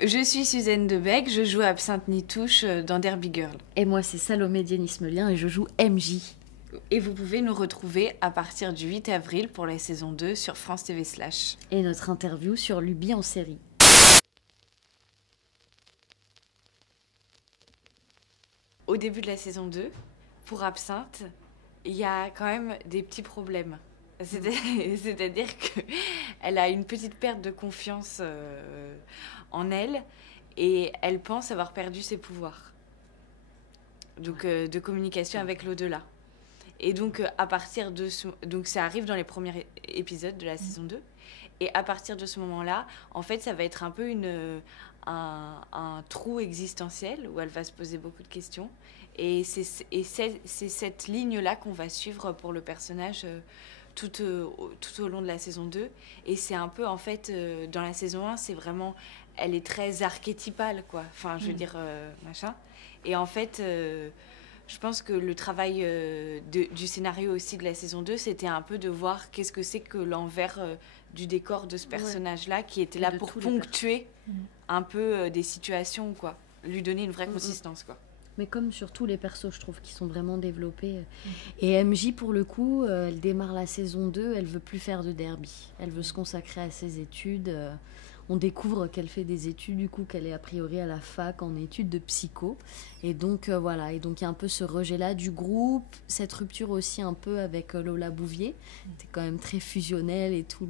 Je suis Suzanne Debec, je joue Absinthe Nitouche dans Derby Girl. Et moi, c'est Salomé Dienismelien et je joue MJ. Et vous pouvez nous retrouver à partir du 8 avril pour la saison 2 sur France TV Slash. Et notre interview sur Luby en série. Au début de la saison 2, pour Absinthe, il y a quand même des petits problèmes. C'est-à-dire qu'elle a une petite perte de confiance en elle et elle pense avoir perdu ses pouvoirs. Donc de communication avec l'au-delà. Et donc à partir de donc ça arrive dans les premiers épisodes de la saison 2. Et à partir de ce moment-là, en fait, ça va être un peu un trou existentiel où elle va se poser beaucoup de questions. Et c'est cette ligne-là qu'on va suivre pour le personnage tout au long de la saison 2. Et c'est un peu, en fait, dans la saison 1, c'est vraiment... Elle est très archétypale, quoi. Enfin, je veux dire, machin. Et en fait... je pense que le travail du scénario aussi de la saison 2, c'était un peu de voir qu'est-ce que c'est que l'envers du décor de ce personnage-là, qui était là pour ponctuer un peu des situations, quoi. Lui donner une vraie consistance, quoi. Mais comme sur tous les persos, je trouve, qui sont vraiment développés. Et MJ, pour le coup, elle démarre la saison 2, elle veut plus faire de derby. Elle veut se consacrer à ses études. On découvre qu'elle fait des études, du coup, qu'elle est a priori à la fac en études de psycho. Et donc, voilà. Et donc, il y a un peu ce rejet-là du groupe, cette rupture aussi un peu avec Lola Bouvier. C'est quand même très fusionnel et tout.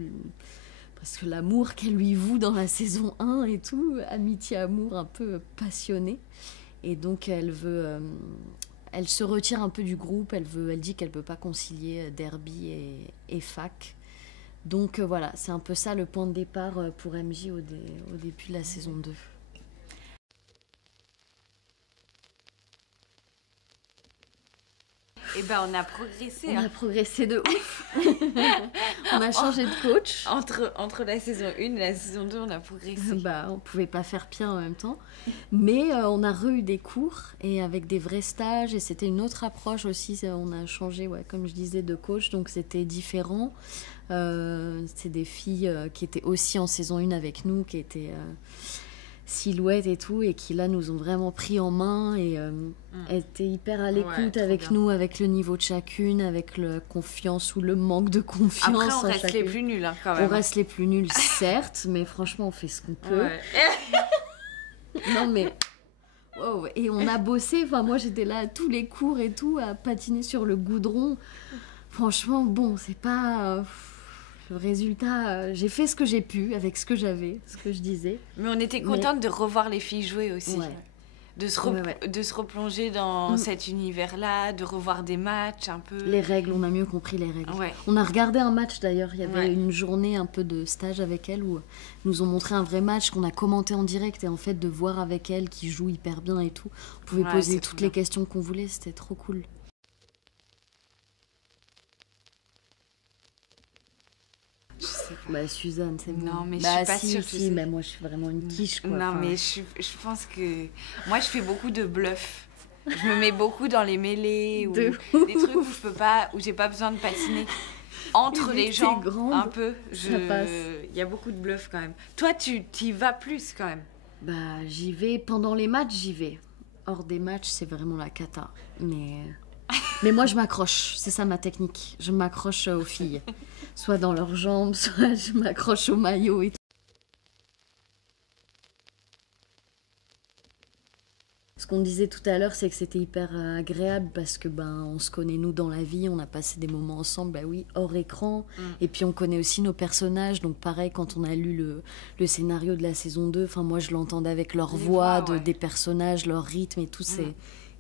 Parce que l'amour qu'elle lui voue dans la saison 1 et tout, amitié-amour un peu passionné. Et donc, elle se retire un peu du groupe. Elle dit qu'elle ne peut pas concilier derby et fac. Donc voilà, c'est un peu ça le point de départ pour MJ au début de la saison 2. Eh ben, on a progressé. On a progressé de ouf. On a changé de coach. Entre la saison 1 et la saison 2, on a progressé. On pouvait pas faire pire en même temps. Mais on a eu des cours et avec des vrais stages. Et c'était une autre approche aussi. On a changé, comme je disais, de coach. Donc c'était différent. C'est des filles qui étaient aussi en saison 1 avec nous, qui étaient silhouettes et tout, et qui là nous ont vraiment pris en main et étaient hyper à l'écoute avec nous, avec le niveau de chacune, avec la confiance ou le manque de confiance. Après, on reste les plus nuls, quand même. On reste les plus nuls, certes, mais franchement, on fait ce qu'on peut. Ouais. Non, mais... Wow. Et on a bossé, enfin moi j'étais là à tous les cours et tout, à patiner sur le goudron. Franchement, bon, c'est pas... Le résultat, j'ai fait ce que j'ai pu avec ce que j'avais, ce que je disais. Mais on était contente de revoir les filles jouer aussi. Ouais. De se replonger dans cet univers-là, de revoir des matchs un peu. Les règles, on a mieux compris les règles. Ouais. On a regardé un match d'ailleurs, il y avait une journée un peu de stage avec elle où ils nous ont montré un vrai match qu'on a commenté en direct et en fait de voir avec elle qui joue hyper bien et tout. On pouvait poser toutes les questions qu'on voulait, c'était trop cool. Suzanne, c'est bon. Non, mais je suis pas sûre que c'est... mais moi, je suis vraiment une quiche, quoi. Non, mais je pense que... Moi, je fais beaucoup de bluff. Je me mets beaucoup dans les mêlées ou des trucs où je peux pas... où j'ai pas besoin de patiner. Entre les gens, un peu. Il y a beaucoup de bluff, quand même. Toi, tu y vas plus, quand même. J'y vais. Pendant les matchs, j'y vais. Hors des matchs, c'est vraiment la cata. Mais moi, je m'accroche. C'est ça, ma technique. Je m'accroche aux filles. Soit dans leurs jambes, soit je m'accroche au maillot et tout. Ce qu'on disait tout à l'heure, c'est que c'était hyper agréable parce que on se connaît nous dans la vie, on a passé des moments ensemble, hors écran. Et puis on connaît aussi nos personnages. Donc pareil, quand on a lu le scénario de la saison 2, moi je l'entendais avec leur voix, des personnages, leur rythme et tout, c'est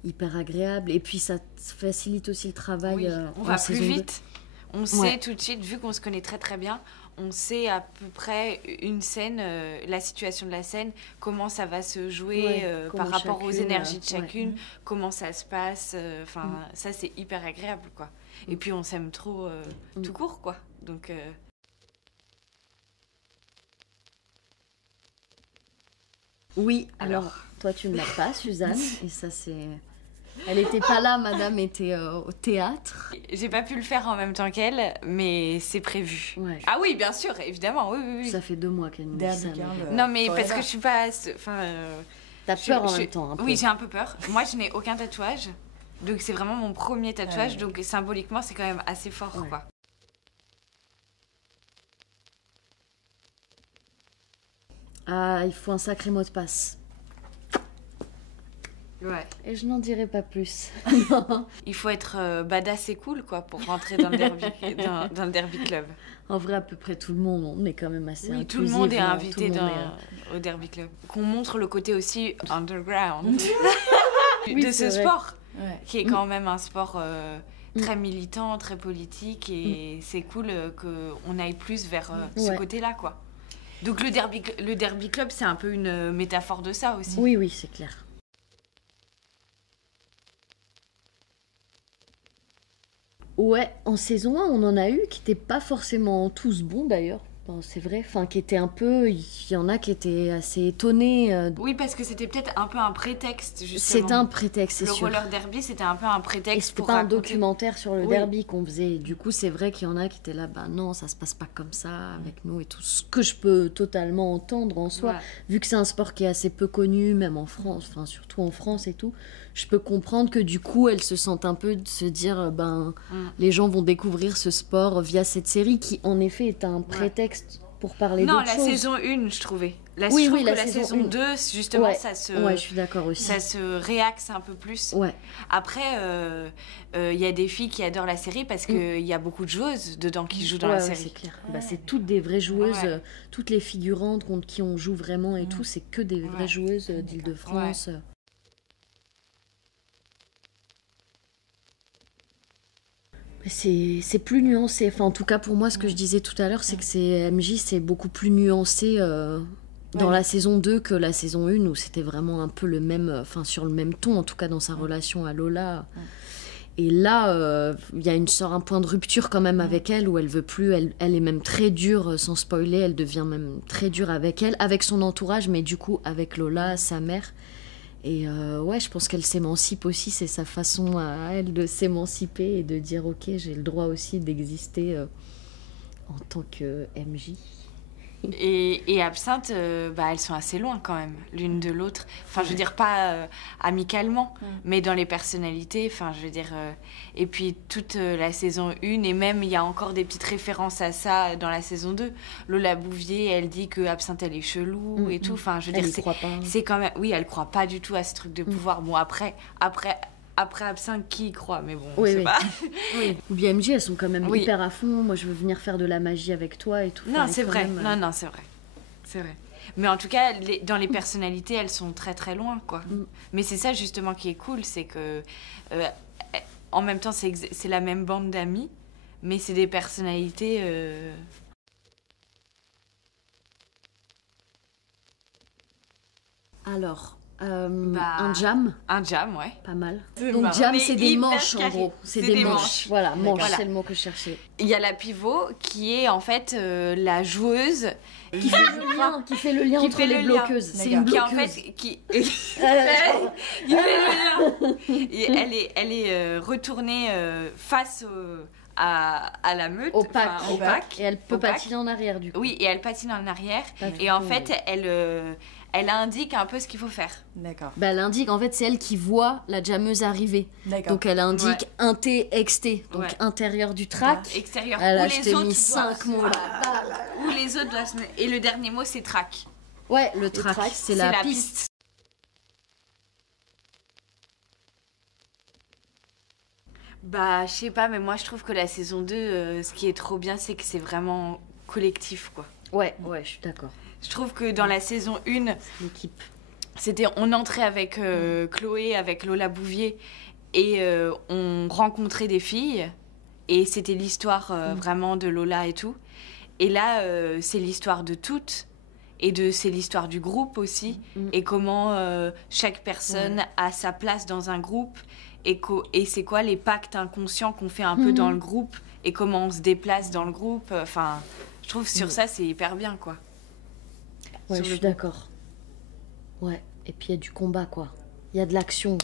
hyper agréable. Et puis ça facilite aussi le travail. On va plus vite. On sait tout de suite, vu qu'on se connaît très très bien, on sait à peu près une scène, la situation de la scène, comment ça va se jouer par rapport aux énergies de chacune, comment ça se passe. Ça c'est hyper agréable, quoi. Et puis on s'aime trop tout court, quoi. Donc... Oui, alors toi tu ne l'as pas, Suzanne, et ça c'est Elle était pas là, madame était au théâtre. J'ai pas pu le faire en même temps qu'elle, mais c'est prévu. Ouais. Ah oui, bien sûr, évidemment, oui. Ça fait 2 mois qu'elle nous dit Derby ça. Girl, Non, mais forever. parce que je suis pas... Enfin... T'as peur en même temps, un peu. Oui, j'ai un peu peur. Moi, je n'ai aucun tatouage. Donc, c'est vraiment mon premier tatouage. Ouais. Donc, symboliquement, c'est quand même assez fort, Ouais. quoi. Ah, il faut un sacré mot de passe. Ouais. Et je n'en dirai pas plus. Il faut être badass et cool, quoi, pour rentrer dans le derby, dans le derby club. En vrai, à peu près tout le monde, on est quand même assez Oui, tout le monde est inclusif, hein. invité Tout le monde est, au derby club. Qu'on montre le côté aussi underground Oui, de c'est ce vrai. sport, Ouais. qui est quand même un sport très militant, très politique, et c'est cool qu'on aille plus vers ce Ouais. côté-là, quoi. Donc le derby club, c'est un peu une métaphore de ça aussi. Oui, oui, c'est clair. Ouais, en saison 1, on en a eu qui n'étaient pas forcément tous bons d'ailleurs. Enfin, c'est vrai, enfin, qui étaient un peu. Il y en a qui étaient assez étonnés. Oui, parce que c'était peut-être un peu un prétexte, justement. C'était un prétexte, c'est Le sûr. roller derby, c'était un peu un Et prétexte c'était pour pas un raconter... documentaire sur le Oui. derby qu'on faisait. Du coup, c'est vrai qu'il y en a qui étaient là, bah non, ça se passe pas comme ça avec nous et tout. Ce que je peux totalement entendre en soi. Ouais. Vu que c'est un sport qui est assez peu connu, même en France, enfin surtout en France et tout, je peux comprendre que du coup, elles se sentent un peu de se dire, les gens vont découvrir ce sport via cette série qui, en effet, est un prétexte pour parler Non, d'autre la chose. saison 1, je trouvais. Oui, je trouve oui, que la la saison saison 1. 2, justement, Ouais, ça se... ouais, je suis d'accord aussi. Ça se réaxe un peu plus. Ouais, Après, il y a des filles qui adorent la série parce qu'il y a beaucoup de joueuses dedans qui jouent dans la ouais, série. c'est clair. Bah, c'est toutes des vraies joueuses, Ouais. toutes les figurantes contre qui on joue vraiment et tout, c'est que des vraies Ouais. joueuses d'Île-de-France. Mais c'est plus nuancé. Enfin, en tout cas, pour moi, ce que je disais tout à l'heure, c'est que c'est MJ, c'est beaucoup plus nuancé dans la saison 2 que la saison 1, où c'était vraiment un peu le même, enfin, sur le même ton, en tout cas dans sa relation à Lola. Et là, il y a un point de rupture quand même avec elle, où elle veut plus, elle est même très dure, sans spoiler, elle devient même très dure avec elle, avec son entourage, mais du coup avec Lola, sa mère. Et ouais, je pense qu'elle s'émancipe aussi, c'est sa façon à elle de s'émanciper et de dire ok, j'ai le droit aussi d'exister en tant que MJ. Et Absinthe, elles sont assez loin quand même, l'une de l'autre. Enfin, je veux dire, pas amicalement, mais dans les personnalités. Enfin, je veux dire... Et puis, toute la saison 1, et même, il y a encore des petites références à ça dans la saison 2. Lola Bouvier, elle dit que Absinthe, elle est chelou et tout. Enfin, je veux Elle dire, y croit pas. c'est quand même... Oui, elle croit pas du tout à ce truc de pouvoir. Bon, après Absinthe, qui y croit? Mais bon, Oui, je sais oui. pas. Oui. Ou bien MJ, elles sont quand même Oui. hyper à fond. Moi, je veux venir faire de la magie avec toi et tout. Non, Enfin, c'est quand vrai. même, Non, c'est vrai. C'est vrai. Mais en tout cas, dans les personnalités, elles sont très très loin, quoi. Mais c'est ça justement qui est cool, c'est que en même temps, c'est la même bande d'amis, mais c'est des personnalités. Alors, un jam, Un jam, ouais. pas mal. C'est Donc marrant. jam, Mais c'est des hyper manches en carré. gros. C'est C'est des des manches. manches. Voilà, manche, Voilà. c'est le mot que je cherchais. Il y a la pivot qui est en fait la joueuse Qui fait le lien, qui fait le lien Qui entre fait les le lien. bloqueuses. C'est qui une en bloqueuse. fait qui Euh, il fait le lien. Et elle est retournée face à la meute, opaque. enfin, opaque. Et elle peut Opaque. patiner en arrière du coup. Oui, et elle patine en arrière. Pas du Et en tout, fait, elle indique un peu ce qu'il faut faire. D'accord. Bah, elle indique, en fait, c'est elle qui voit la jammeuse arriver. D'accord. Donc elle indique Ouais. inté, exté, donc Ouais. intérieur du track. Extérieur. Elle Ou a les acheté autres mis doivent- 5 mots là. Ou les autres doivent se- Et le dernier mot, c'est track. Ouais, le track, track, c'est la piste. piste. Bah, je sais pas, mais moi je trouve que la saison 2, ce qui est trop bien, c'est que c'est vraiment collectif, quoi. Ouais, ouais, je suis d'accord. Je trouve que dans la saison 1, L'équipe. on entrait avec Chloé, avec Lola Bouvier, et on rencontrait des filles, et c'était l'histoire vraiment de Lola et tout. Et là, c'est l'histoire de toutes, et c'est l'histoire du groupe aussi, et comment chaque personne a sa place dans un groupe, et c'est quoi les pactes inconscients qu'on fait un peu dans le groupe, et comment on se déplace dans le groupe. Enfin, je trouve sur ça, c'est hyper bien, quoi. Ouais, Sur je le suis d'accord. Ouais, et puis il y a du combat, quoi. Il y a de l'action.